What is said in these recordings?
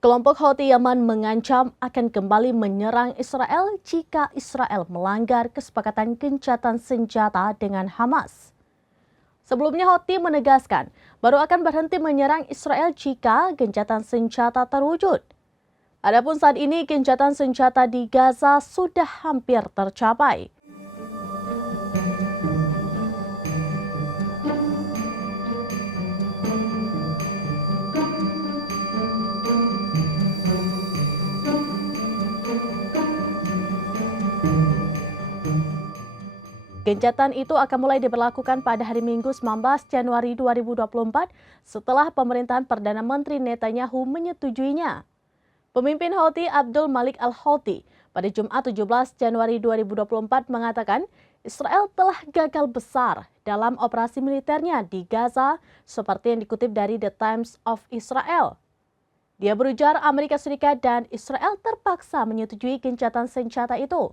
Kelompok Houthi Yaman mengancam akan kembali menyerang Israel jika Israel melanggar kesepakatan gencatan senjata dengan Hamas. Sebelumnya Houthi menegaskan baru akan berhenti menyerang Israel jika gencatan senjata terwujud. Adapun saat ini gencatan senjata di Gaza sudah hampir tercapai. Gencatan itu akan mulai diberlakukan pada hari Minggu 19 Januari 2024 setelah pemerintahan Perdana Menteri Netanyahu menyetujuinya. Pemimpin Houthi Abdul Malik Al-Houthi pada Jumat 17 Januari 2024 mengatakan Israel telah gagal besar dalam operasi militernya di Gaza seperti yang dikutip dari The Times of Israel. Dia berujar Amerika Serikat dan Israel terpaksa menyetujui gencatan senjata itu.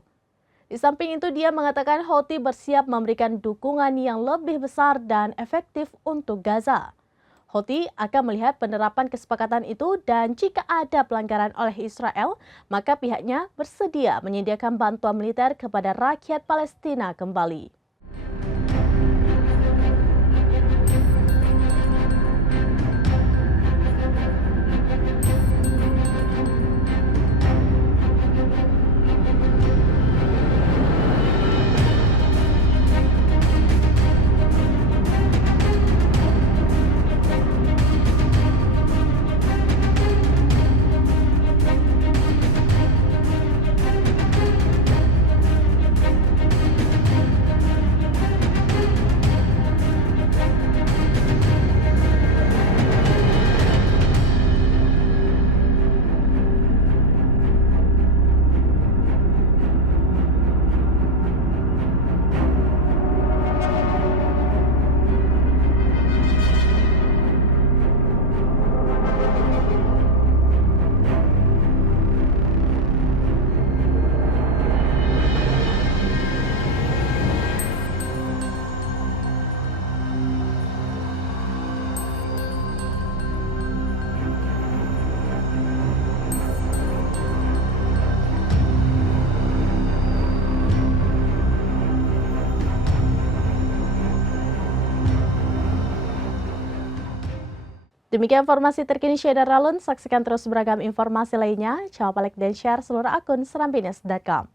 Di samping itu dia mengatakan Houthi bersiap memberikan dukungan yang lebih besar dan efektif untuk Gaza. Houthi akan melihat penerapan kesepakatan itu dan jika ada pelanggaran oleh Israel, maka pihaknya bersedia menyediakan bantuan militer kepada rakyat Palestina kembali. Demikian informasi terkini Syeda Ralun. Saksikan terus beragam informasi lainnya. Jangan lupa like dan share seluruh akun serambines.com.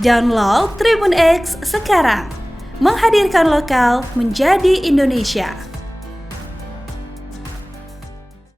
Download Tribun X sekarang. Menghadirkan lokal menjadi Indonesia.